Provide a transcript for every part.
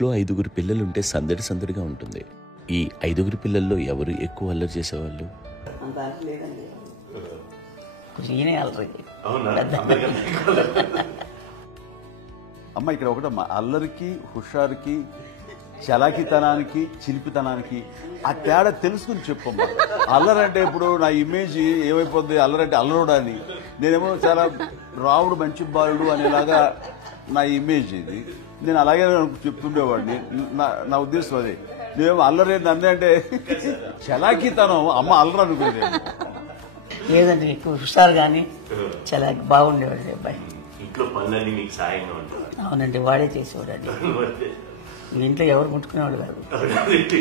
ఇంట్లో 5గురు పిల్లలుంటే సందడి సందడిగా ఉంటుంది. ఈ 5గురు పిల్లల్లో ఎవరు ఎక్కువ అల్లరి చేసేవాళ్ళు? అమ్మ ఇక్కడ ఒకటమ్మా, అల్లరికి, హుషారుకి, చలాకితనానికి, చిలిపితనానికి ఆ తేడా తెలుసుకుని చెప్పమ్మా. అల్లరంటే ఇప్పుడు నా ఇమేజ్ ఏమైపోద్ది, అల్లరంటే అల్లరుడు అని, నేనేమో చాలా రావుడు మంచి బాలుడు అనేలాగా నా ఇమేజ్ ఇది. నేను అలాగే చెప్తుండేవాడిని. నా ఉద్దేశం అదే. నేనేమో అల్లరి నన్నే అంటే చలాకితనం, అమ్మ అల్లరు అనుకునేది. లేదండి, ఎక్కువ హుషారు కానీ చాలా బాగుండేవాడు అబ్బాయి. ఇంట్లో పనులన్నీ మీకు సాయంగా ఉంటాయి? అవునండి, వాడే చేసేవాడండి. ఇంట్లో ఎవరు ముట్టుకునేవాడు కాదు,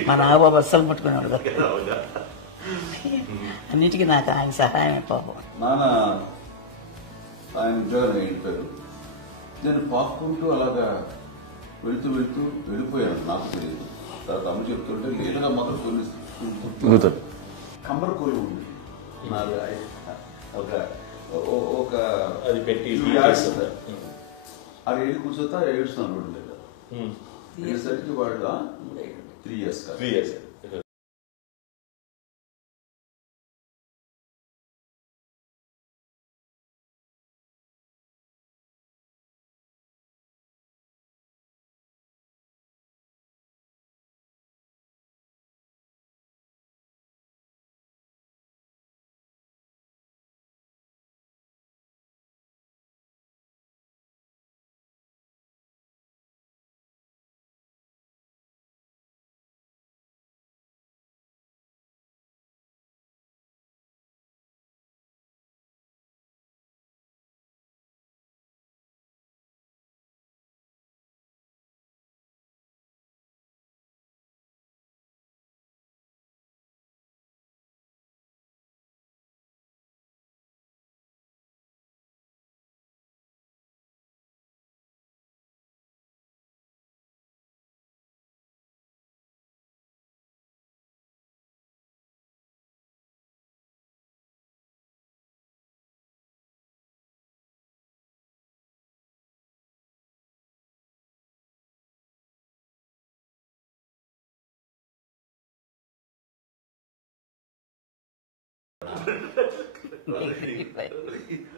మా నాగబాబు అస్సలు ముట్టుకునేవాడు కాదు. అన్నిటికీ నాకు ఆయన సహాయం పాపం. నాన్న ఆయన ఉద్యోగం వెళ్ళిపోయారు. నేను పాక్కుంటూ అలాగా వెళుతూ వెళ్ళిపోయాను, నాకు తెలియదు. తర్వాత అమ్మ చెప్తుంటే లేదుగా మాత్రం కొన్ని కమ్మర కోలు ఉంది ఒక అది పెట్టి అది వెళ్ళి కూర్చోతా ఏడుస్తున్నాను రోడ్డు దగ్గర. ఏసరికి వాడు 3 years.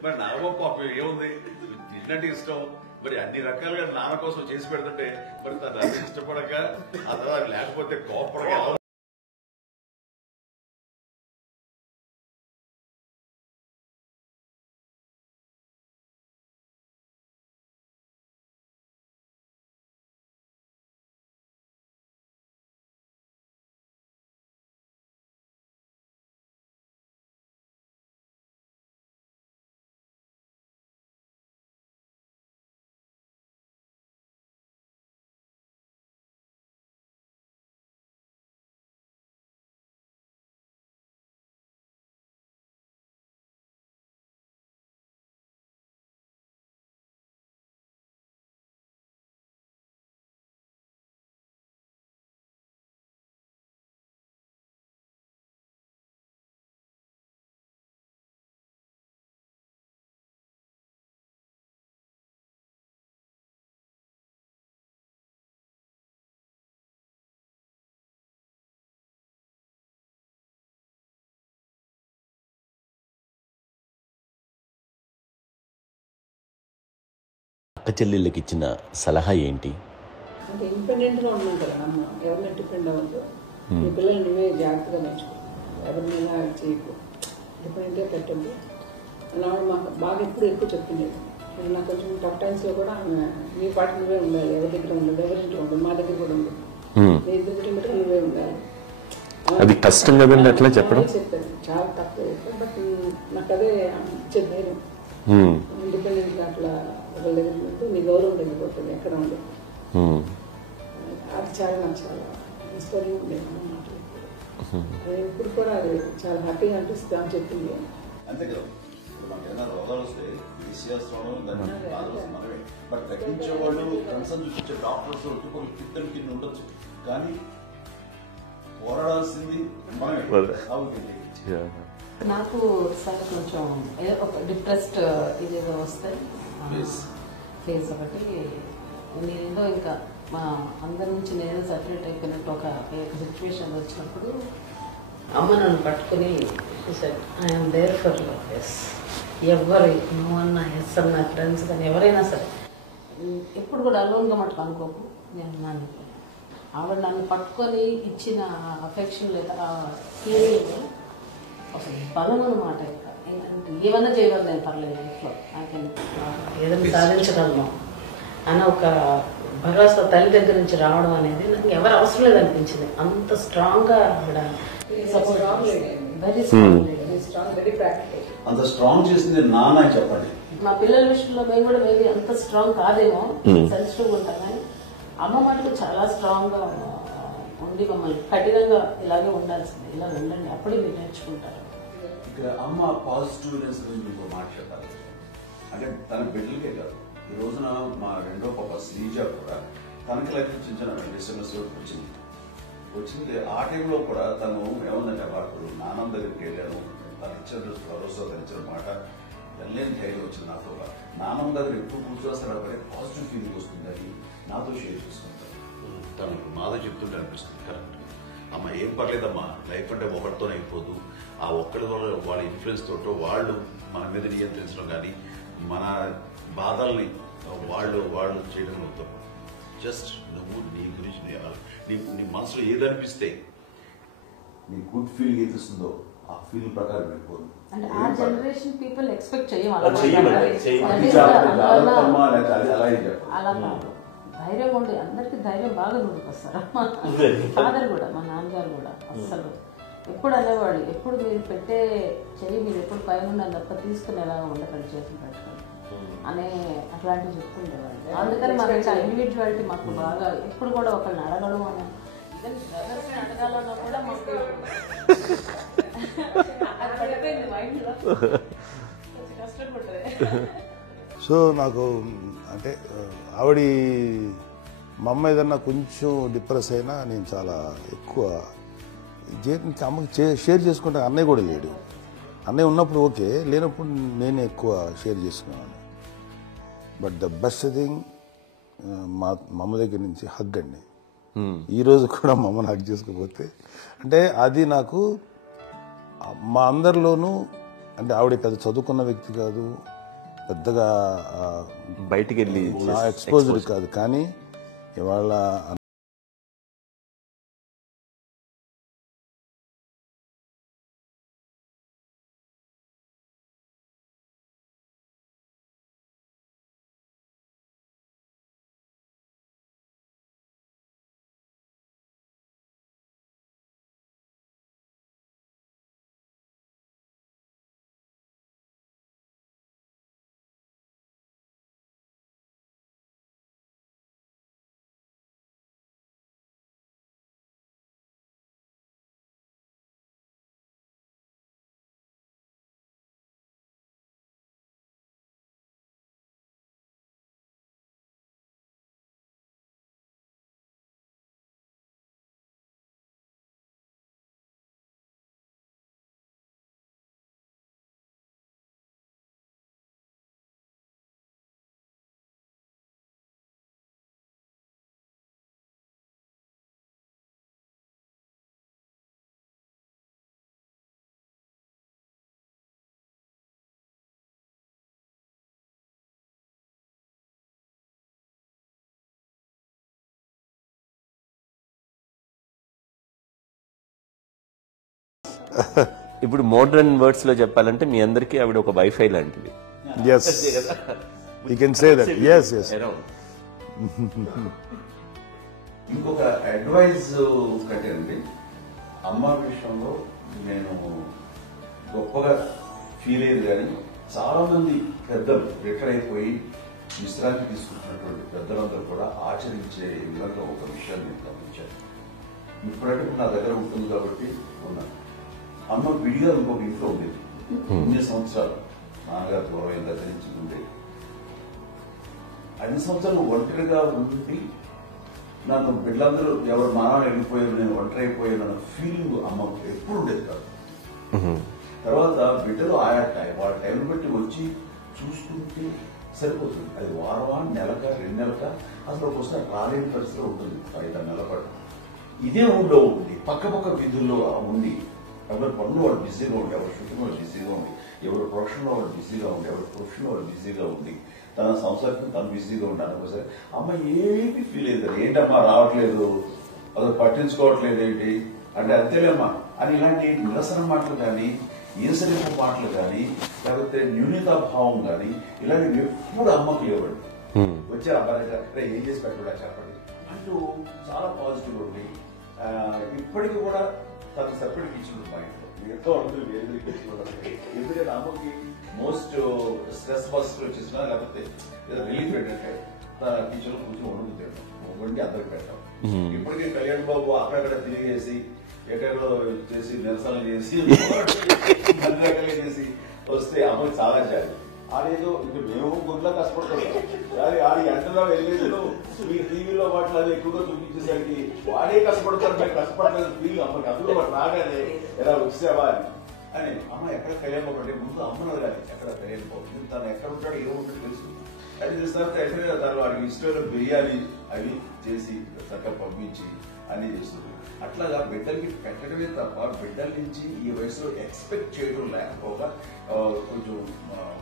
మరి నాగబాబు పాపం ఏముంది, తిన్నట్టు ఇష్టం. మరి అన్ని రకాలుగా నాన్న కోసం చేసి పెడుతుంటే మరి తను అది ఇష్టపడక ఆ తర్వాత లేకపోతే కోపడగా అక్క చెల్లెళ్ళకి ఇచ్చిన సలహా ఏంటి? అంటే ఇండిపెండెంట్గా ఉన్నాం కదా అమ్మ, ఎవరిని డిపెండ్ అవ్వద్దు. మీ పిల్లలు నువ్వే జాగ్రత్తగా నేర్చుకో, ఎవరినైనా చేయకు, డిపెండెంట్గా పెట్టద్దు. ఆవిడ మాకు బాగా ఎక్కువ చెప్పింది. నాకు కొంచెం టఫ్ టైమ్స్లో కూడా ఆమె నీ పాటు నువ్వే ఉండాలి, ఎవరి దగ్గర ఉండదు, ఎవరింట్లో ఉండదు, మా దగ్గర కూడా ఉండదు, నీ ఇద్దరి మటుకు నువ్వే ఉండాలి. అది కష్టం కదండి అట్లా చెప్పడం. చెప్పాను, చాలా తక్కువ చెప్పాను. బట్ నాకు అదే ఇచ్చే ధైర్యం. ఇండిపెండెంట్గా అట్లా ఒకరి దగ్గర ఉంటూ నీ గౌరవం తగ్గిపోతుంది, ఎక్కడ ఉండదు. అది చాలా నాకు చాలా ఇన్స్పైరింగ్ ఉండేది మాటలు. ఇప్పుడు కూడా అది చాలా హ్యాపీగా అనిపిస్తుంది అని చెప్పింది. అంతే కదా, మనకి ఏదైనా రోగాలు వస్తే విషయాస్త్రం మనమే. బట్ తగ్గించే వాళ్ళు కన్సర్న్ చూపించే డాక్టర్స్ ఒక్కొక్క కింద కింద ఉండొచ్చు, కానీ పోరాడాల్సింది మనమే. నాకు సార్ కొంచెం ఒక డిప్రెస్డ్ ఇదేదో వస్తాయి ఫేస్ ఒకటి, నేనేదో ఇంకా మా అందరి నుంచి నేను సపరేట్ అయిపోయినట్టు ఒక సిచ్యువేషన్ వచ్చినప్పుడు అమ్మ నన్ను పట్టుకుని I'm there for love. Yes, ఎవరు నువ్వు అన్నా ఎస్ అన్న ఫ్రెండ్స్ కానీ ఎవరైనా సరే ఎప్పుడు కూడా అలోన్గా మటుకు అనుకోకు, నేను నన్ను ఆవిడ నన్ను పట్టుకొని ఇచ్చిన అఫెక్షన్ లేదా ఫీలింగ్ అసలు బలం అన్నమాట. ఇంకా ఏమన్నా చేయగలను నేను, పర్లేదు ఇంట్లో నాకేం ఏదైనా సాధించగలను అన్న ఒక భరోసా తల్లి దగ్గర నుంచి రావడం అనేది నాకు ఎవరు అవసరం లేదనిపించింది. అంత స్ట్రాంగ్గా ఆవిడ వెరీ స్ట్రాంగ్, వెరీ ప్రాక్టికల్. అంత స్ట్రాంగ్ చేసింది నాన్న చెప్పండి. మా పిల్లల విషయంలో మేము కూడా మేబీ అంత స్ట్రాంగ్ కాదేమో, సెన్సిటివ్గా ఉంటాం, కానీ అమ్మ మటుకు చాలా స్ట్రాంగ్గా ఉండి మమ్మల్ని కఠినంగా ఇలాగే ఉండాల్సింది, ఇలా ఉండండి అప్పుడే మీరు నేర్చుకుంటారు. ఇక్కడ అమ్మ పాజిటివ్నెస్ గురించి మీకు మాట్లాడాలి. అంటే తన బిడ్డలకే కాదు, ఈ రోజున మా రెండో పాప శ్రీజ కూడా తనకి లైఫ్ చిన్న ఎస్ఎంఎస్ వచ్చింది. ఆ టైంలో కూడా తను ఏమందంటే అప్పుడు నాన్న దగ్గరికి వెళ్ళాను, తను ఇచ్చిన భరోసా, తను ఇచ్చిన మాట వెళ్ళలేని ధైర్యం వచ్చింది నాతో. నాన్నమ్మ దగ్గర ఎప్పుడు కూర్చోస్తారు అప్పుడే పాజిటివ్ ఫీలింగ్ వస్తుందని నాతో షేర్ చేసుకుంటాను. తను మాతో చెప్తుంటే అనిపిస్తుంది కరెక్ట్. అమ్మ ఏం పర్లేదమ్మా, లైఫ్ అంటే ఒకటితోనే అయిపోదు, ఆ ఒక్కడి వల్ల వాళ్ళ ఇన్ఫ్లుయెన్స్ తోటో వాళ్ళు మన మీద నియంత్రించడం కానీ మన బాధల్ని వాళ్ళు చేయడం అవుతాం. జస్ట్ నువ్వు నీ గురించి నీ మనసులో ఏదనిపిస్తే నీ గుడ్ ఫీలింగ్ ఏది వస్తుందో ఆ ఫీలింగ్ ప్రకారం వెళ్ళిపోదు. అంటే ఆ జనరేషన్ పీపుల్ ఎక్స్పెక్ట్ చేయం అలాగే అలా కాదు. ధైర్యం ఉండి అందరికి ధైర్యం బాగా నూరుకొస్తారు. ఫాదర్ కూడా, మా నాన్నగారు కూడా అస్సలు ఎప్పుడు అనేవాడు, ఎప్పుడు మీరు పెట్టే చెయ్యి మీరు ఎప్పుడు పైన తప్ప తీసుకుని ఎలా ఉండకండి, చేతులు పెట్టుకోండి అనే అట్లాంటివి చెప్తుండేవాళ్ళు. అందుకని మాకు ఇండివిజువాలిటీ మాకు బాగా ఎప్పుడు కూడా ఒకరిని అడగడం అని బ్రదర్స్ని అడగాలన్నా కూడా మాకు పడిపోయింది మైండ్లో, కొంచెం కష్టపడుతుంది. సో నాకు అంటే ఆవిడ మా అమ్మ ఏదన్నా కొంచెం డిప్రెస్ అయినా నేను చాలా ఎక్కువ అమ్మకి షేర్ చేసుకుంటే అన్నయ్య కూడా లేడు. అన్నయ్య ఉన్నప్పుడు ఓకే, లేనప్పుడు నేనే ఎక్కువ షేర్ చేసుకున్నాను. బట్ ద బెస్ట్ థింగ్ మా అమ్మ దగ్గర నుంచి హగ్ అండి. ఈరోజు కూడా మా అమ్మని హగ్ చేసుకోకపోతే అంటే అది నాకు మా అందరిలోనూ, అంటే ఆవిడ పెద్ద చదువుకున్న వ్యక్తి కాదు, పెద్దగా బయటికి వెళ్ళి ఎక్స్పోజర్ కాదు, కానీ ఇవాళ ఇప్పుడు మోడర్న్ వర్డ్స్ లో చెప్పాలంటే మీ అందరికీ ఆవిడ ఒక వైఫై లాంటిది. yes you can say that. yes ఇంకొక అడ్వైజ్ కట్టండి, అమ్మ విషయంలో నేను గొప్పగా ఫీల్ అయ్యేది, కానీ చాలా మంది పెద్దలు రిటైర్ అయిపోయి విశ్రాంతి తీసుకుంటున్నటువంటి పెద్దలందరూ కూడా ఆచరించే విధంగా ఒక విషయాన్ని నేను గమనించాను. ఇప్పుడంటే నా దగ్గర ఉంటుంది కాబట్టి ఉన్నాను. అమ్మ విడిగా ఇంకొక ఇంట్లో ఉండేది 9 సంవత్సరాలు, నాన్నగారు దూరమైన దగ్గర నుంచి ఉండేది. 5 సంవత్సరాలు ఒంటరిగా ఉండి నన్ను బిడ్డలందరూ ఎవరు మానాన్ని వెళ్ళిపోయారు, నేను ఒంటరి అయిపోయాను అన్న ఫీలింగ్ అమ్మ ఎప్పుడు ఉండేది కాదు. తర్వాత బిడ్డలు ఆయా వాళ్ళ టైం బట్టి వచ్చి చూసుకుంటే సరిపోతుంది. అది వారమా, నెలక, 2 నెలక, అసలు ఒకసారి రాలేని పరిస్థితిలో ఉంటుంది. 5 నెలల పాటు ఇదే ఊళ్ళో ఉండి పక్క విధుల్లో ఉండి ఎవరి పనులు వాళ్ళు బిజీగా ఉండి, ఎవరి షూటింగ్ వాళ్ళు బిజీగా ఉండి, ఎవరి ప్రొఫెషన్లో వాళ్ళు బిజీగా ఉండి, ఎవరి ప్రొఫెషన్లో వాళ్ళు బిజీగా ఉండి, తన సంసారం తను బిజీగా ఉంటాను. ఒకసారి అమ్మ ఏమీ ఫీల్ అయ్యేది, ఏంటమ్మా రావట్లేదు, అసలు పట్టించుకోవట్లేదు ఏంటి అంటే అంతేలేమ్మా అని ఇలాంటి నిరసన మాటలు కానీ, ఈసరింపు మాటలు కానీ, లేకపోతే న్యూనతాభావం కానీ ఇలాంటివి ఎప్పుడు అమ్మకు లేవండి. వచ్చారు అబ్బాయి ఏం చేసి పెట్టడా చెప్పండి అంటూ చాలా పాజిటివ్ ఉండి ఇప్పటికీ కూడా తను సెపరేట్ కిచెన్ మా ఇంట్లో ఎంతో అందరూ వేరే కిచెన్. ఎందుకంటే అమ్మకి మోస్ట్ స్ట్రెస్ బస్టర్ వచ్చేసినా లేకపోతే రిలీఫ్ ఏంటంటే తన కిచెన్ కూర్చొని వండి అందరికి పెట్టాం. ఇప్పటికీ కళ్యాణ్ బాబు అక్కడక్కడ తిరిగేసి ఎక్కడో చేసి నిరసనలు చేసి అన్ని రకాలుగా చేసి వస్తే అమ్మకి చాలా జాలి. ఆడేదో ఇక మేము గుడ్లా కష్టపడుతున్నాం, ఆడి ఎంతలో వెళ్ళేదో మీరు టీవీలో వాటిలో అది ఎక్కువగా చూపించేసరికి వాడే కష్టపడతారు, మేము కష్టపడలేదు ఫీల్ అమ్మకి. అందులో వాడు రాగానే ఎలా వచ్చావా అని అమ్మ ఎక్కడ కళ్యాణ్ బాబు అంటే ముందు అమ్మను కానీ ఎక్కడ కళ్యాణ్ బాబు తను ఎక్కడ ఉంటాడు ఏముంటాడు తెలుసు. అది తెలిసిన ఎక్కడ తను వాడికి ఇష్టమైన బిర్యానీ అవి చేసి చక్కగా పంపించి అన్ని చేస్తుంది. అట్లాగా బిడ్డలకి పెట్టడమే తప్ప బిడ్డల నుంచి ఈ వయసులో ఎక్స్పెక్ట్ చేయడం లేకపోగా కొంచెం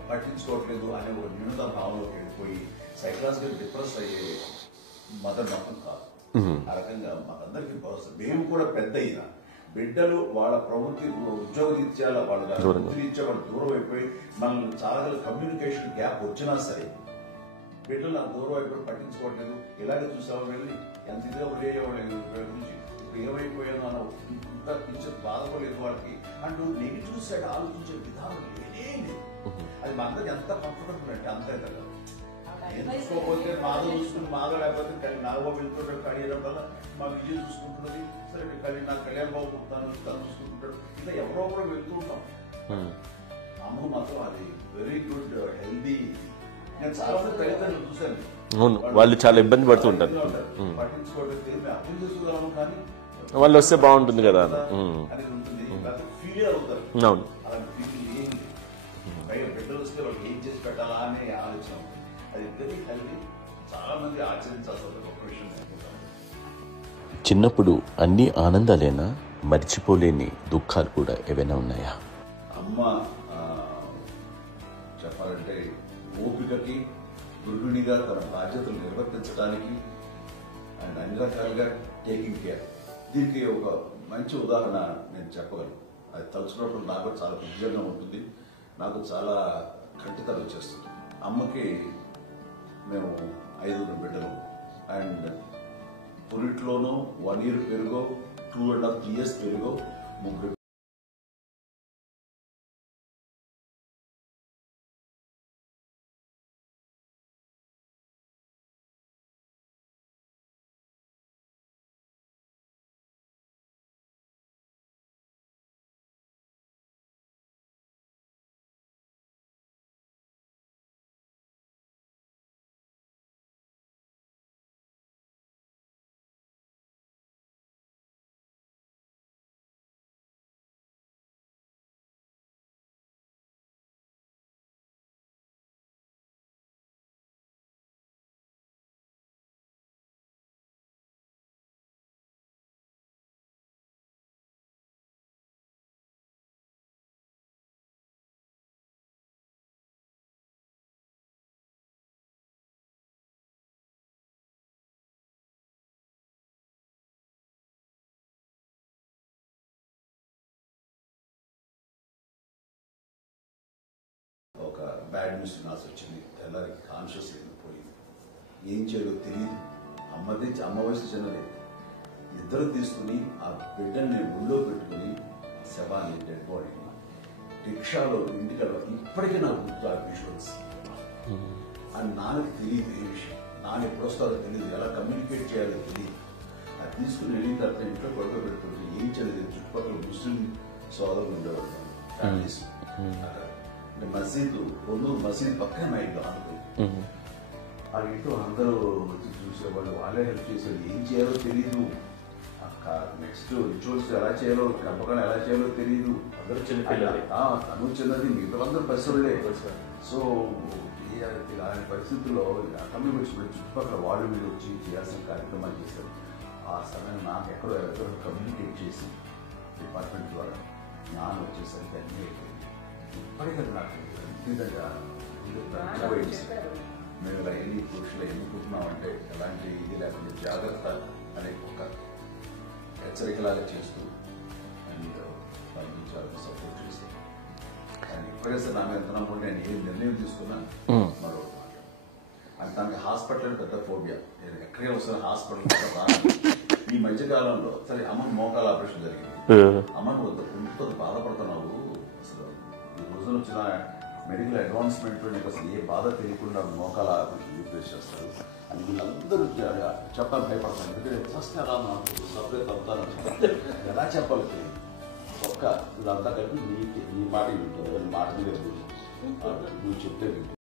పట్టించుకోవట్లేదు అనే ఒక న్యూనత భావంలోకి వెళ్ళిపోయి సైకలాజికల్ డిప్రెస్ అయ్యే మదర్ మాత్రం కాదు. ఆ రకంగా మాకందరికీ భరోసా. మేము కూడా పెద్ద అయినా బిడ్డలు వాళ్ళ ప్రవృత్తి ఉద్యోగరీత్యాల వాళ్ళ వృత్తిరీత్యా వాళ్ళు దూరం అయిపోయి మనల్ని చాలా కమ్యూనికేషన్ గ్యాప్ వచ్చినా సరే బిడ్డలు నాకు దూరం అయిపోయి పట్టించుకోవట్లేదు. ఇలాగే చూసాము వెళ్ళి ఎంత ఇదిగా ఉండేవాళ్ళు గురించి ఇప్పుడు ఏమైపోయాను అన్న ఇంకా కొంచెం బాధపడలేదు వాళ్ళకి అంటూ నెగిటివ్ సైడ్ ఆలోచించే విధానం లేనే. అది మా అందరికి ఎంత కంఫర్టబుల్ అంటే అంతే కదా. ఎందుకోకపోతే మాధవ్ చూసుకుని మాధవ్ లేకపోతే నాగబాబు వెళ్తుంటాడు కడియడం వల్ల మా విజయ్ చూసుకుంటున్నది. సరే నాకు కళ్యాణ్ బాబు తను చూసుకుంటాడు. ఇలా ఎవరో ఒకరు వెళ్తూ ఉంటాం. అమ్మ మాత్రం అది వెరీ గుడ్ హెల్దీ. నేను చాలా మంది తల్లిదండ్రులు చూశాను, వాళ్ళు చాలా ఇబ్బంది పడుతూ ఉంటారు. పట్టించుకోవడం అర్థం చేసుకోగలము కానీ వాళ్ళు వస్తే బాగుంటుంది కదా అనేది ఉంటుంది. ఫీల్ అవుతారు. అవును, అలాంటి ఫీల్ ఏం లేదు. బిడ్డలు వస్తే వాళ్ళకి ఏం చేసి పెట్టాలా అనే ఆలోచన. అది ఇద్దరికి కలిగి చాలా మంది ఆచరించాల్సిన గొప్ప విషయం అనుకుంటాను. చిన్నప్పుడు అన్ని ఆనందాలేనా, మర్చిపోలేని దుఃఖాలు కూడా ఏవైనా ఉన్నాయా? అమ్మ చెప్పాలంటే ఓపికకి, గృహిణిగా తన బాధ్యతలు నిర్వర్తించడానికి అండ్ అన్ని రకాలుగా టేకింగ్ కేర్. దీనికి ఒక మంచి ఉదాహరణ నేను చెప్పగలను. అది తలుచుకున్నప్పుడు నాకు చాలా ఉద్యోగంగా ఉంటుంది, నాకు చాలా కంటితలు వచ్చేస్తుంది. అమ్మకి మేము 5 బిడ్డలు అండ్ పురిట్లోనూ 1 year పెరుగో 2.5 years పెరుగో 3 ఒక బ్యాడ్ న్యూస్ నాసు వచ్చింది. తెల్లారికి కాన్షియస్ పోయింది. ఏం చేయాలో తెలియదు. అమ్మ వయసు చిన్నది. ఇద్దరు తీసుకుని ఆ బిడ్డల్ని ఒళ్ళో పెట్టుకుని శవాన్ని, డెడ్ బాడీని రిక్షాలో ఇంటికి ఇప్పటికీ నాకు గుర్తు ఆ విజువల్స్. అని నాన్నకి తెలియదు ఏ విషయం. నాన్న ఎప్పుడు వస్తారో తెలియదు, ఎలా కమ్యూనికేట్ చేయాలో తెలియదు. అది తీసుకుని వెళ్ళిన తర్వాత ఇంట్లో గొడవ పెట్టుకుంటే ఏం చేయలేదు. చుట్టుపక్కల ముస్లిం సోదరులు ఉండేవాళ్ళు, ఫ్యామిలీస్. మసీదు పొన్నూరు మసీదు పక్కన మా ఇంట్లో అనుకుంది. ఆ ఇంట్లో అందరూ వచ్చి చూసేవాళ్ళు, వాళ్ళే హెల్ప్ చేసేవాళ్ళు. ఏం చేయాలో తెలీదు. ఆ నెక్స్ట్ రిచువల్స్ ఎలా చేయాలో, గర్భకాండం ఎలా చేయాలో తెలియదు. అందరూ చిన్నపిల్లలే. తను చిన్నది, మిగతాందరూ పసివాళ్ళే. సో అలాంటి పరిస్థితుల్లో కమ్యూనిటీ వచ్చిన చుట్టుపక్కల వాళ్ళు వీళ్ళు వచ్చి చేయాల్సిన కార్యక్రమాలు చేశారు. ఆ సమయం నాకు ఎక్కడో కమ్యూనికేట్ చేసి డిపార్ట్మెంట్ ద్వారా జ్ఞానం వచ్చేసరికి అన్నీ అయిపోయింది. ఇప్పటికీ నాకు నిజంగా మేము ఇలా ఎన్ని పురుషులు ఎన్నుకుంటున్నామంటే ఎలాంటి ఇది లేకుండా జాగ్రత్త అనే ఒక హెచ్చరికలాగా చేస్తూ పంపించాలని సపోర్ట్ చేస్తాను. కానీ ఇప్పుడైతే నా మీద నమ్మకం నేను ఏ నిర్ణయం తీసుకున్నా మరో అది తనకి హాస్పిటల్ పెద్ద ఫోబియా. నేను ఎక్కడికే వస్తాను హాస్పిటల్. ఈ మధ్య కాలంలో సరే అమ్మకి మోకాల ఆపరేషన్ జరిగింది. అమ్మను కొంత బాధపడుతున్నావు, అసలు ఈ రోజున వచ్చిన మెడికల్ అడ్వాన్స్మెంట్ నీకు అసలు ఏ బాధ తెలియకుండా మోకాల ఆపరేషన్ రీప్లేస్ చేస్తారు అని వీళ్ళందరూ చెప్పాలి భయపడతాను. ఎందుకంటే ఫస్ట్ ఎలా నాకు సపరేట్ అవుతాను, ఎలా చెప్పాలి ఒక్క ఇదంతా కలిపి నీ మాట వింటారు, మాట మీద నువ్వు చెప్తే వింటారు.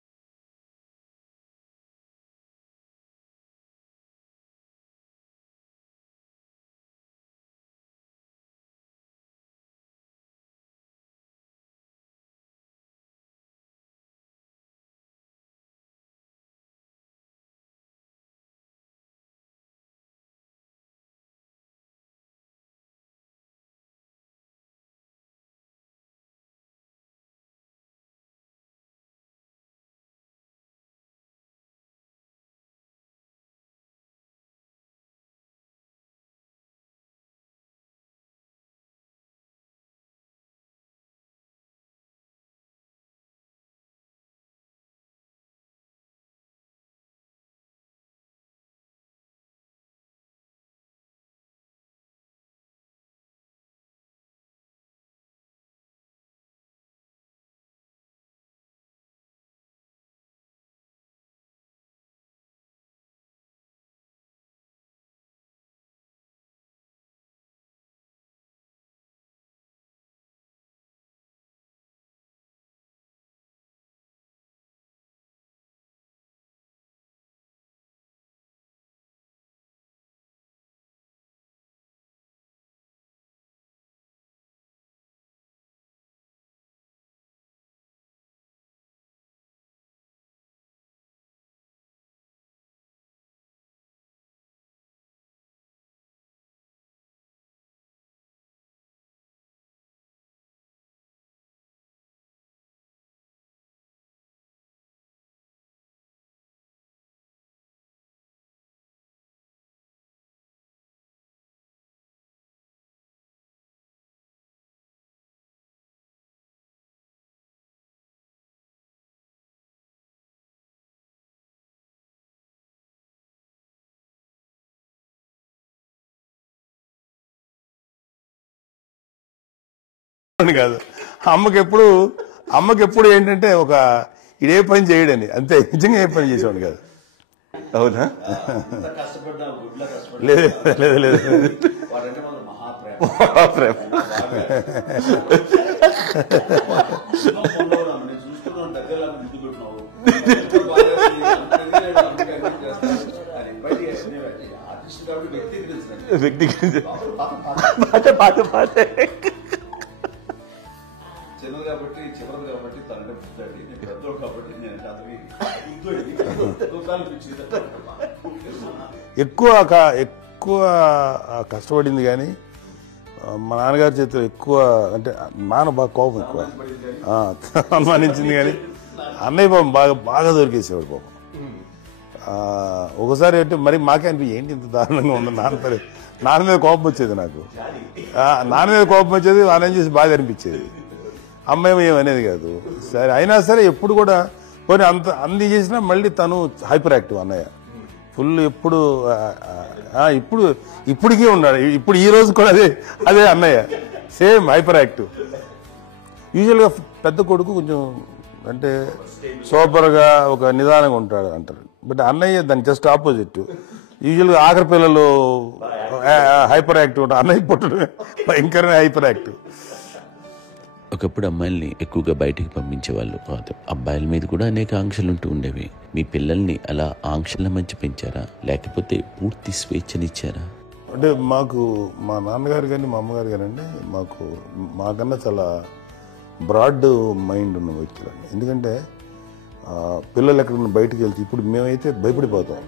కాదు అమ్మకి ఎప్పుడు ఏంటంటే ఒక ఇదే పని చేయడని, అంతే. నిజంగా ఏ పని చేసేవాడు కాదు. అవునా? లేదు లేదు లేదు చిన్నది కాబట్టి చివరిది కాబట్టి తనంటే పుట్టాడు, నేను పెద్దోడు కాబట్టి నేను ఎక్కువ కష్టపడింది. కానీ మా నాన్నగారి చేతిలో ఎక్కువ అంటే నాన్న బాగా కోపం ఎక్కువ అనుమానించింది. కానీ అన్నయ్య పాపం బాగా దొరికేసేవాడు పాపం. ఒకసారి అంటే మరి మాకే అనిపి ఏంటి ఇంత దారుణంగా ఉంది నాన్న మీద కోపం వచ్చేది. నాకు నాన్న మీద కోపం వచ్చేది, నాన్న చేసి బాగా అనిపించేది. అమ్మాయి ఏమనేది కాదు. సరే అయినా సరే ఎప్పుడు కూడా పోనీ అన్ని చేసినా మళ్ళీ తను హైపర్ యాక్టివ్ అన్నయ్య ఫుల్. ఇప్పటికీ ఉన్నాడు. ఇప్పుడు ఈ రోజు కూడా అదే అన్నయ్య సేమ్ హైపర్ యాక్టివ్. యూజువల్గా పెద్ద కొడుకు కొంచెం అంటే సూపర్గా ఒక నిదానంగా ఉంటాడు అంటారు. బట్ అన్నయ్య దాని జస్ట్ ఆపోజిట్. యూజువల్గా ఆఖరి పిల్లలు హైపర్ యాక్టివ్ ఉంటారు, అన్నయ్య పుట్టడమే భయంకరమైన హైపర్ యాక్టివ్. ఒకప్పుడు అమ్మాయిల్ని ఎక్కువగా బయటికి పంపించేవాళ్ళు కాదు, అబ్బాయిల మీద కూడా అనేక ఆంక్షలు ఉంటూ ఉండేవి. మీ పిల్లల్ని అలా ఆంక్షల మధ్య పెంచారా, లేకపోతే పూర్తి స్వేచ్ఛనిచ్చారా? అంటే మాకు మా నాన్నగారు కానీ మా అమ్మగారు కానండి మాకన్నా చాలా బ్రాడ్ మైండ్ ఉన్న వ్యక్తులండి. ఎందుకంటే పిల్లలు ఎక్కడన్నా బయటకు వెళ్తే ఇప్పుడు మేమైతే భయపడిపోతాం.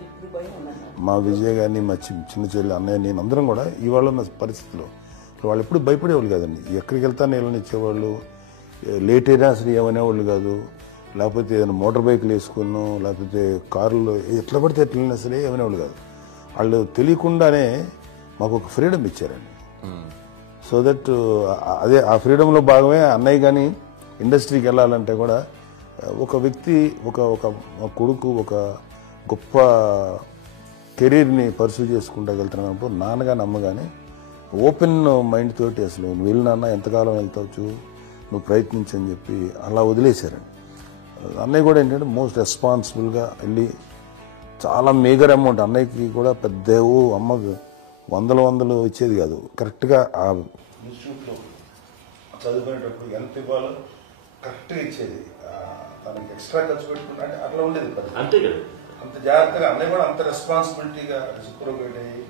మా విజయ్ కానీ మా చిన్న చెల్లి అన్నయ్య నేను అందరం కూడా ఇవాళ ఉన్న పరిస్థితిలో వాళ్ళు ఎప్పుడు భయపడేవాళ్ళు కాదండి. ఎక్కడికి వెళ్తాను వెళ్ళనిచ్చేవాళ్ళు, లేట్ అయినా అసలు ఏమనేవాళ్ళు కాదు. లేకపోతే ఏదైనా మోటార్ బైక్లు వేసుకున్నాం, లేకపోతే కారులో ఎట్లా పడితే ఎట్లయినా సరే ఏమనేవాళ్ళు కాదు. వాళ్ళు తెలియకుండానే మాకు ఒక ఫ్రీడమ్ ఇచ్చారండి. సో దట్ అదే ఆ ఫ్రీడంలో భాగమే అన్నయ్య కానీ ఇండస్ట్రీకి వెళ్ళాలంటే కూడా ఒక వ్యక్తి ఒక కొడుకు ఒక గొప్ప కెరీర్ని పర్సూ చేసుకుంటూ వెళ్తున్నప్పుడు నాన్నగాని అమ్మగానే ఓపెన్ మైండ్ తోటి అసలు నువ్వు వెళ్ళినా ఎంతకాలం వెళ్తావచ్చు, నువ్వు ప్రయత్నించని చెప్పి అలా వదిలేశారండి. అన్నయ్య కూడా ఏంటంటే మోస్ట్ రెస్పాన్సిబుల్గా వెళ్ళి చాలా మేజర్ అమౌంట్ అన్నయ్యకి కూడా పెద్ద అమ్మకు వందలు ఇచ్చేది కాదు. కరెక్ట్గా ఆ ఇన్స్టిట్యూట్లో చదువుకునేటప్పుడు ఎంత ఇవ్వాలో కరెక్ట్గా ఇచ్చేది. తనకి ఎక్స్ట్రా ఖర్చు పెట్టుకుంటే అట్లా ఉండేది. అంతే కదా, అంత జాగ్రత్తగా అన్నయ్య కూడా అంత రెస్పాన్సిబిలిటీగా రెసిప్రోకేట్ అయ్యి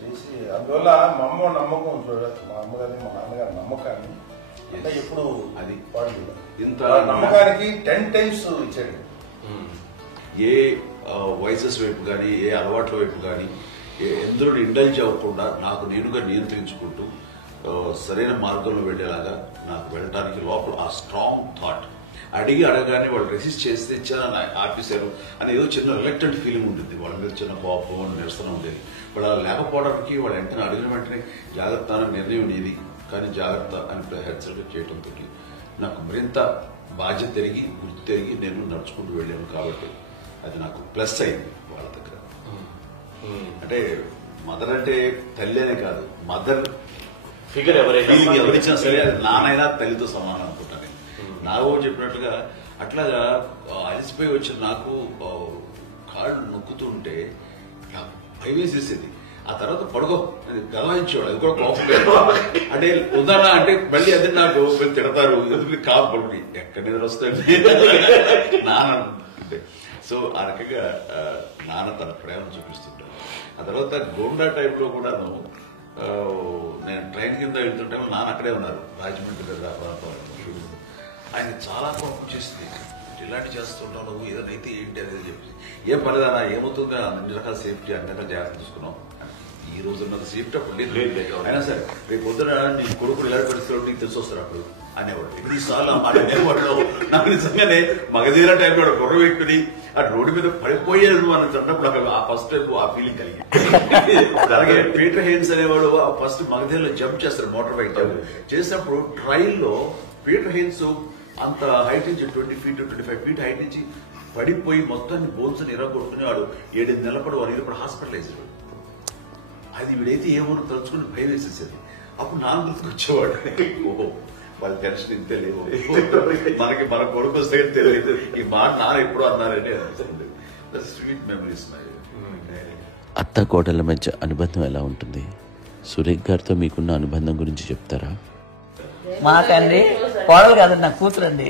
చేసి అందువల్ల మా అమ్మ నమ్మకం మా అమ్మగారి మా నాన్నగారి నమ్మకాన్ని అంటే ఎప్పుడు అది వాళ్ళు ఇంత నమ్మకానికి 10 times ఇచ్చాడు. ఏ వయసెస్ వైపు కానీ ఏ అలవాట్ల వైపు కానీ ఎందులో ఇండల్జ్ అవ్వకుండా నాకు నేనుగా నియంత్రించుకుంటూ సరైన మార్గంలో వెళ్ళేలాగా నాకు వెళ్ళడానికి లోపల ఆ స్ట్రాంగ్ థాట్ అడగానే వాళ్ళు రెసిస్ట్ చేస్తే ఇచ్చాను ఆపేశారు అని ఏదో చిన్న రిలక్టెంట్ ఫీలింగ్ ఉంటుంది. వాళ్ళ మీద చిన్న కోపం నిరసన ఉండేది. వాళ్ళు అలా లేకపోవడానికి వాళ్ళు వెంటనే అడిగిన వెంటనే జాగ్రత్త అనే నిర్ణయం నీది, కానీ జాగ్రత్త అని హెచ్చరిక చేయడంతో నాకు మరింత బాధ్యత తిరిగి గుర్తు తిరిగి నేను నడుచుకుంటూ వెళ్ళాను. కాబట్టి అది నాకు ప్లస్ అయింది వాళ్ళ దగ్గర. అంటే మదర్ అంటే తల్లి అనే కాదు, మదర్ ఫిగర్ ఎవరిచ్చినా సరే అది నానైనా తల్లితో సమానం అనుకుంటాను. నాకు చెప్పినట్లుగా అట్లాగా అలసిపోయి వచ్చిన నాకు కాళ్ళు నొక్కుతూ ఉంటే నాకు భయం వేసేసేది. ఆ తర్వాత పడుకో గమనించేవాడు, అది కూడా కోపం. అంటే ఉదాహరణ అంటే మళ్ళీ అది నాకు తిడతారు, ఎందుకు కాపు పడుకుని ఎక్కడ నిద్ర వస్తాయి నాన్న అంటే. సో ఆ రకంగా నాన్న తన ప్రేమ చూపిస్తుంటాను. ఆ తర్వాత గోండా టైప్ లో కూడాను నేను ట్రైన్ కింద వెళ్తుంటే నాన్న అక్కడే ఉన్నారు, రాజమండ్రి దగ్గర. ఆయన చాలా కోపం చేసింది, ఇలాంటి చేస్తుంటావు నువ్వు, ఏదైతే ఏంటి అనేది చెప్పి. ఏం పర్లేదన్నా ఏమవుతుందా, అన్ని రకాల సేఫ్టీ అన్ని రకాల జాగ్రత్త తీసుకున్నాం. ఈ రోజు ఉన్నది సేఫ్టీ అప్పుడు లేదు. అయినా సరే రేపు పొద్దున నీ కొడుకులు ఇలాంటి పరిస్థితులు నీకు తెలిసి వస్తారు అప్పుడు అనేవాడు. ఇప్పుడు ఈ సార్లు అనేవాడు నాకు నిజంగానే మగధీర టైం కూడా గుర్ర పెట్టుకుని ఆ రోడ్డు మీద పడిపోయేది అని అన్నప్పుడు ఆ ఫస్ట్ టైం ఆ ఫీలింగ్ కలిగింది. అలాగే పీటర్ హెయిన్స్ అనేవాడు ఫస్ట్ మగధీరలో జంప్ చేస్తారు, మోటార్ బైక్ జంప్ చేసినప్పుడు ట్రైల్ లో పీటర్ హెయిన్స్ అంత హైట్ నుంచి 20 feet 25 feet హైట్ నుంచి పడిపోయి మొత్తాన్ని బోన్స్ ఇరగొట్టుకుని వాడు 7 నెలల పాటు వాడు ఇప్పుడు హాస్పిటలైజ్ అయ్యాడు. అది వీడైతే ఏమో తలుచుకుని భయం వేసేసేది. అప్పుడు నా గుర్తుకొచ్చేవాడు, ఓహో వాళ్ళ టెన్షన్ ఇంతే లేవు, మనకి మన కొడుకు వస్తే తెలియదు ఈ మాట నాన్న ఎప్పుడు అన్నారంటే అనిపిస్తుంది. Sweet memories. అత్త కోడళ్ళ మధ్య అనుబంధం ఎలా ఉంటుంది? సురేఖ్ గారితో మీకున్న అనుబంధం గురించి చెప్తారా? మాకండి కోడలు కాదండి, నా కూతురు అండి.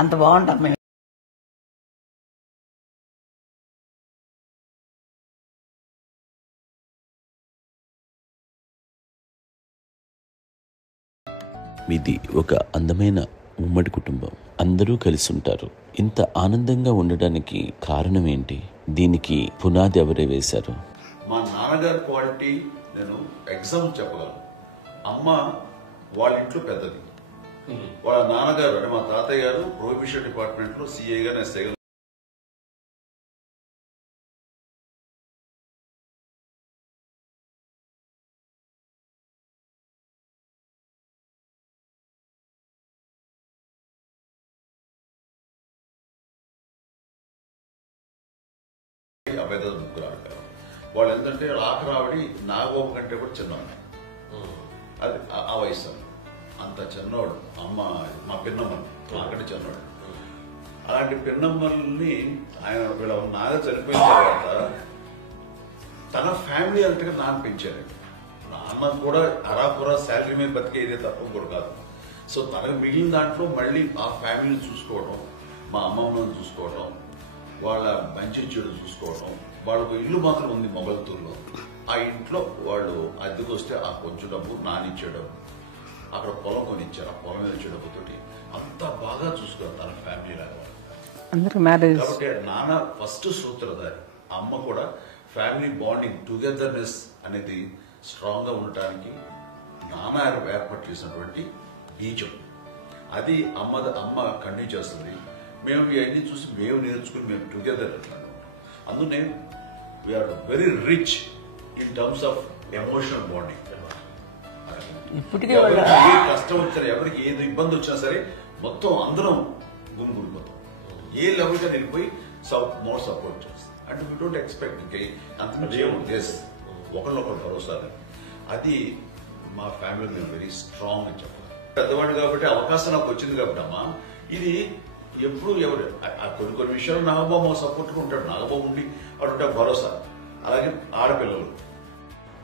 అంత బాగుంటాం మేము. మీది ఒక అందమైన ఉమ్మడి కుటుంబం, అందరూ కలిసి ఉంటారు. ఇంత ఆనందంగా ఉండడానికి కారణం ఏంటి? దీనికి పునాది ఎవరే వేశారు? మా నాన్నగారి క్వాలిటీ నేను ఎగ్జాంపుల్ చెప్పగలను. అమ్మ వాళ్ళ ఇంట్లో పెద్దది, వాళ్ళ నాన్నగారు అంటే మా తాతయ్య గారు ప్రొహిబిషన్ డిపార్ట్మెంట్ లో సిఐగా ఎస్ఐగా అబ్బాయి ముగ్గురు ఆడతారు. వాళ్ళు ఏంటంటే రాకరావడి నాగోప కంటే కూడా చిన్నవాడు. అది ఆ వయసు అంత చిన్నవాడు. అమ్మ మా పిన్నమ్మని నాకంటే చిన్నవాడు. అలాంటి పిన్నమ్మల్ని ఆయన వీళ్ళ నాగ చనిపోయిన తర్వాత తన ఫ్యామిలీ అంతగా నాన్న పెంచారు. నాన్న కూడా అరాపురా శాలరీ మీద బతికేదే తప్ప కూడా కాదు. సో తనకు మిగిలిన దాంట్లో మళ్ళీ ఆ ఫ్యామిలీని చూసుకోవడం, మా అమ్మమ్మని చూసుకోవడం, వాళ్ళ మంచి చెడు చూసుకోవడం. వాళ్ళకు ఇల్లు మాత్రం ఉంది మొగల్తూరులో. ఆ ఇంట్లో వాళ్ళు అద్దెకు వస్తే ఆ కొంచెం డబ్బు నానిచ్చే డబ్బు, అక్కడ పొలం కొనిచ్చారు, ఆ పొలం మీద ఇచ్చే డబ్బుతోటి అంతా బాగా చూసుకోవాలి తన ఫ్యామిలీ లాగా. అందరూ మ్యారేజ్ కాబట్టి నాన్న ఫస్ట్ సూత్రధారి, అమ్మ కూడా ఫ్యామిలీ బాండింగ్ టుగెదర్నెస్ అనేది స్ట్రాంగ్ గా ఉండటానికి నాన్న ఏర్పాటు చేసినటువంటి బీజం. అది అమ్మ కంటిన్యూ చేస్తుంది. మేము ఇవన్నీ చూసి మేము నేర్చుకుని మేము టుగెదర్ అంటున్నాను. అందునే we are very rich in terms of emotional bonding. ఇప్పటికే ఎవరికి ఏ కష్టం వచ్చినా, ఎవరికి ఏది ఇబ్బంది వచ్చినా సరే మొత్తం అందరం గుమిగూడిపోతాం. ఏ లెవెల్గా వెళ్ళిపోయి మోర్ సపోర్ట్ చేస్తాం. అంటే వీ డోంట్ ఎక్స్పెక్ట్ ఒకళ్ళొకరు భరోసా. అది మా ఫ్యామిలీ మేము వెరీ స్ట్రాంగ్ అని చెప్పాలి. పెద్దవాడు కాబట్టి అవకాశం నాకు వచ్చింది కాబట్టి అమ్మా, ఇది ఎప్పుడు ఎవరు కొన్ని విషయాలు నాగబాబు సపోర్ట్గా ఉంటాడు. నాగబాబు ఉండి వాడు భరోసా. అలాగే ఆడపిల్లలు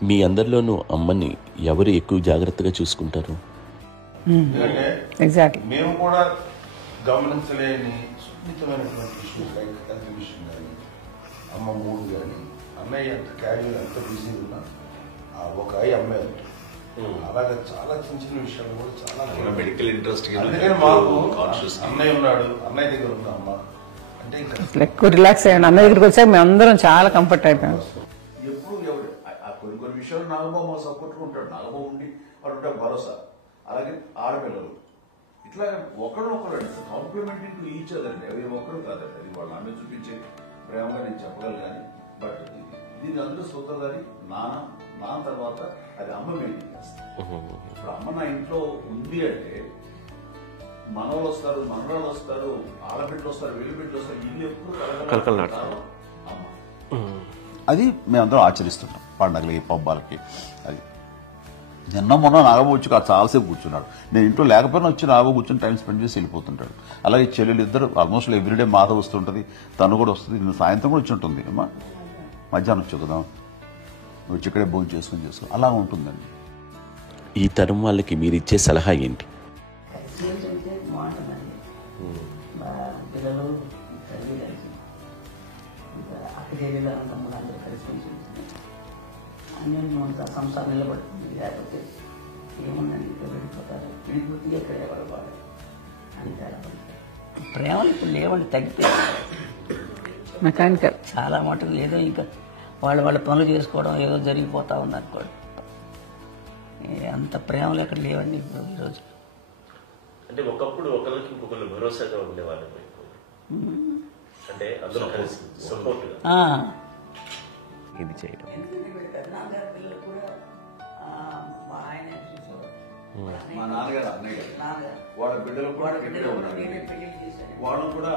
మీ అందరిలోనూ అమ్మని ఎవరు ఎక్కువ జాగ్రత్తగా చూసుకుంటారు? ఎందుకంటే ఎగ్జాక్ట్లీ. మేము కూడా గమనించలేని సున్నితమైనటువంటి ఇష్యూస్ లైక్ హెల్త్ విషయం కానీ, అమ్మ మూడు కానీ, అన్నయ్య ఎంత క్యాజువల్ ఎంత బిజీ ఉన్నా ఒక అమ్మాయి అంటారు. అలాగే చాలా చిన్న చిన్న విషయాలు కూడా చాలా మెడికల్ ఇంట్రెస్ట్. అందుకని మాకు అన్నయ్య ఉన్నాడు, అన్నయ్య దగ్గర ఉన్న అమ్మ అంటే ఇంకా ఎక్కువ రిలాక్స్ అయ్యాను. అన్న దగ్గరికి వచ్చాక మేము అందరం చాలా కంఫర్ట్ అయిపోయాం. ఎప్పుడు ఎవరు కొన్ని విషయాలు నాగబాబు సపోర్ట్గా ఉంటాడు. నాగబాబు ఉండి వాడు భరోసా. అలాగే ఆడపిల్లలు ఇట్లా ఒకరు కాంప్లిమెంటింగ్ టు ఈచ్ అదర్ అండి. అవి ఒకరు కాదండి. అది వాళ్ళ నాన్న చూపించే ప్రేమగా నేను చెప్పగలను. కానీ బట్ దీని అందరూ సూత్రధారి నాన్న తర్వాత అది అమ్మ మెయింటైన్ చేస్తారు. ఇప్పుడు అమ్మ నా ఇంట్లో ఉంది అంటే మనవలు వస్తారు, మనవరాలు వస్తారు, ఆడబిడ్డలు వస్తారు, వెలుబిడ్డలు వస్తారు. ఇల్లు ఎప్పుడు అమ్మ. అది మేమందరం ఆచరిస్తుంటాం పండగలకి, పబ్బాలకి. అది నిన్న మొన్న నాగబాబు వచ్చి చాలాసేపు కూర్చున్నాడు. నేను ఇంట్లో లేకపోయినా వచ్చి నాగబాబు కూర్చొని టైం స్పెండ్ చేసి వెళ్ళిపోతుంటాడు. అలాగే చెల్లెలు ఇద్దరు ఆల్మోస్ట్ ఎవ్రీడే మాత వస్తుంటుంది, తను కూడా వస్తుంది. నిన్న సాయంత్రం కూడా వచ్చి ఉంటుంది. అమ్మా మధ్యాహ్నం వచ్చి కదా వచ్చి ఇక్కడే భోజనం చేసుకో అలా ఉంటుందండి. ఈ తరం వాళ్ళకి మీరు ఇచ్చే సలహా ఏంటి? ఏంటంటే బాగుంటుందండి. పిల్లలు తల్లి కలిసి అక్క చెల్లెలు తమ్ముడు అందరూ కలిసి అన్యోన్యం అంతా సంసారం నిలబడుతుంది. లేకపోతే ఏముందండి ఇక్కడ వెళ్ళిపోతారు, విడిపోతే ఎక్కడ ఎవరు బాగా అంతే. ప్రేమలు ఇప్పుడు లేవండి, తగ్గిపోయాయి. మెకానికల్ చాలా మటుకు ఏదో ఇంకా వాళ్ళ పనులు చేసుకోవడం ఏదో జరిగిపోతా ఉంది అనుకోండి. అంత ప్రేమలు ఎక్కడ లేవండి ఇప్పుడు ఈరోజు. అంటే ఒకప్పుడు ఒకరికి ఇంకొకరు భరోసాగా ఉండేవాళ్ళు. అంటే అందరూ కలిసి సపోర్ట్గా ఇది చేయడం. మా నాన్నగారు అన్నయ్య గారు వాళ్ళ బిడ్డలు కూడా వాళ్ళు కూడా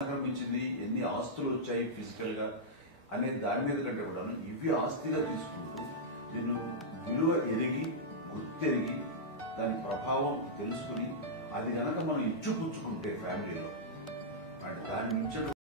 కనిపించింది, ఎన్ని ఆస్తులు వచ్చాయి ఫిజికల్ గా అనే దాని మీద కంటే కూడా ఇవి ఆస్తిగా తీసుకుంటూ దీన్ని విలువ ఎరిగి గుర్తెరిగి దాని ప్రభావం తెలుసుకుని అది కనుక మనం ఇచ్చిపుచ్చుకుంటే ఫ్యామిలీలో అంటే దాని మించిన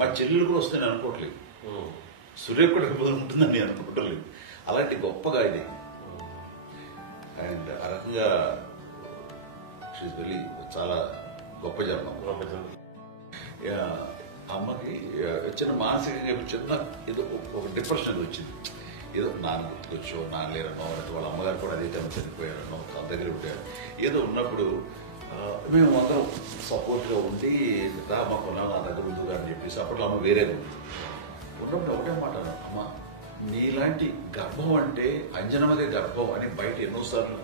మా చెల్లెలు కూడా వస్తే నేను అనుకోవట్లేదు, సూర్య కూడా ఉంటుందని నేను అనుకోవట్లేదు. అలాంటి గొప్పగా ఇది. అండ్ ఆ రకంగా షీఈ్ వెరీ చాలా గొప్ప జన్మ. అమ్మకి చిన్న మానసికంగా చిన్న ఏదో ఒక డిప్రెషన్ అది వచ్చింది. ఏదో నాన్న గుర్తుకొచ్చో, నాన్న లేరనో, అంటే వాళ్ళ అమ్మగారు కూడా అదే టైం చనిపోయారనో, తన దగ్గర ఉంటారు. ఏదో ఉన్నప్పుడు మేము అందరం సపోర్ట్గా ఉండి మాకు నా దగ్గర ఉందిగా అని చెప్పేసి అప్పట్లో అమ్మ వేరేగా ఉంది. ఉన్నప్పుడు ఒకటే మాట అన్నాను, అమ్మ నీలాంటి గర్భం అంటే అంజనమదే గర్భం అని బయట ఎన్నోసార్లు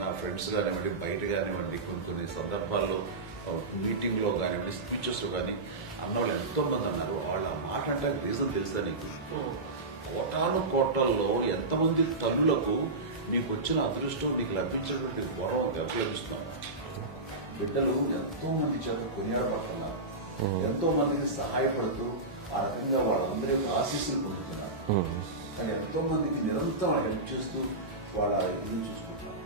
నా ఫ్రెండ్స్ కానివ్వండి, బయట కానివ్వండి, కొన్ని సందర్భాల్లో మీటింగ్లో కానివ్వండి, స్పీచెస్లో కానీ అన్నవాళ్ళు ఎంతో మంది అన్నారు. వాళ్ళ మాట అంటే రీజన్ తెలుసా నీకు? కోటాను కోటల్లో ఎంతమంది తల్లులకు నీకు వచ్చిన అదృష్టం, నీకు లభించినటువంటి గౌరవం ఎంత లభిస్తున్నాం. బిడ్డలు ఎంతో మంది చేత కొనియాడబడుతున్నారు, ఎంతో మందికి సహాయపడుతూ ఆ రకంగా వాళ్ళందరి ఆశీస్సులు పొందుతున్నారు. కానీ ఎంతో మందికి నిరంతరం హెల్ప్ చేస్తూ వాళ్ళ ఇది చూసుకుంటున్నారు.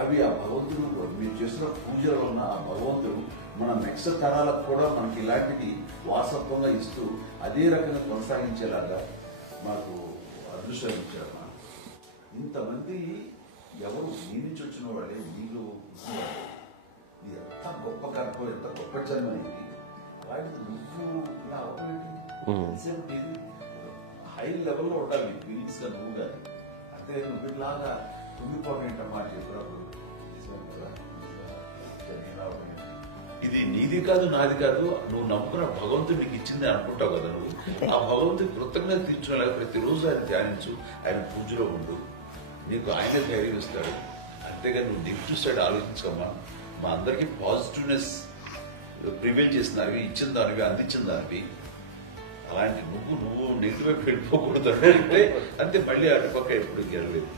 అవి ఆ భగవంతుడు మీరు చేస్తున్న పూజలో ఉన్న ఆ భగవంతుడు మన నెక్స్ట్ తరాలకు కూడా మనకి ఇలాంటివి వారసత్వంగా ఇస్తూ అదే రకంగా కొనసాగించేలాగా మాకు అదృష్టం ఇచ్చారు. ఇంతమంది ఎవరు మీ నుంచి వచ్చిన వాళ్ళే, మీరు ఇది ఎంత గొప్ప గర్భం, ఎంత గొప్ప జన్మ ఇది. అలాంటిది నువ్వు ఇలా అవన్నీ హై లెవెల్లో ఉండాలి ఫీలింగ్స్ గా నువ్వు కానీ. అంతే నువ్వు ఇలాగా కుంగిపోవడం ఏంటమ్మా చెప్పినప్పుడు ఇది నీది కాదు, నాది కాదు, నువ్వు నమ్ముకున్న భగవంతుడు నీకు ఇచ్చింది అనుకుంటావు కదా. నువ్వు ఆ భగవంతుడి కృతజ్ఞత తీర్చుకునేలాగా ప్రతిరోజు ఆయన ధ్యానించు, ఆయన పూజలో ఉండు, నీకు ఆయన ధైర్యం ఇస్తాడు. అంతేగాని నువ్వు నెగిటివ్ సైడ్ ఆలోచించమ్మా. మా అందరికీ పాజిటివ్నెస్ ప్రివెంట్ చేసిన దానివి, ఇచ్చిన దానివి, అందించిన దానివి. అలాంటి నువ్వు నెగిటివ్ వైపు వెళ్ళిపోకూడదు అంటే అంతే. మళ్ళీ అటుపక్క ఎప్పుడు గెలలేదు.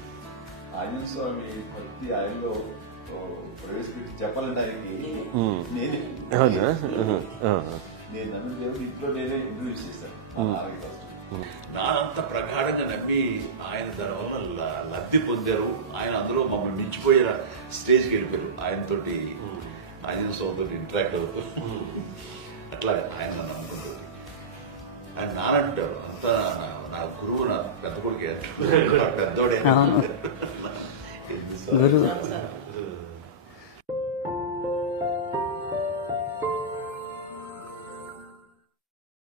ఆంజనేయ స్వామి భక్తి ఆయనలో ప్రవేశపెట్టి చెప్పాలంటే ఆయనకి నేను నన్ను దేవుడు ఇంట్లో నేనే ఇంట్రడ్యూస్ చేశాను. నానంత ప్రగాఢంగా నమ్మి ఆయన దానివల్ల లబ్ధి పొందారు. ఆయన అందులో మమ్మల్ని మించిపోయే స్టేజ్కి వెళ్ళిపోయారు. ఆయనతోటి ఆంజనేయ స్వామితో ఇంటరాక్ట్ అవుతూ అట్లా ఆయన నన్ను అనుకుంటారు. ఆయన నానంటారు అంతా నా గురువు, నా పెద్ద కొడుకు పెద్దోడే గురువు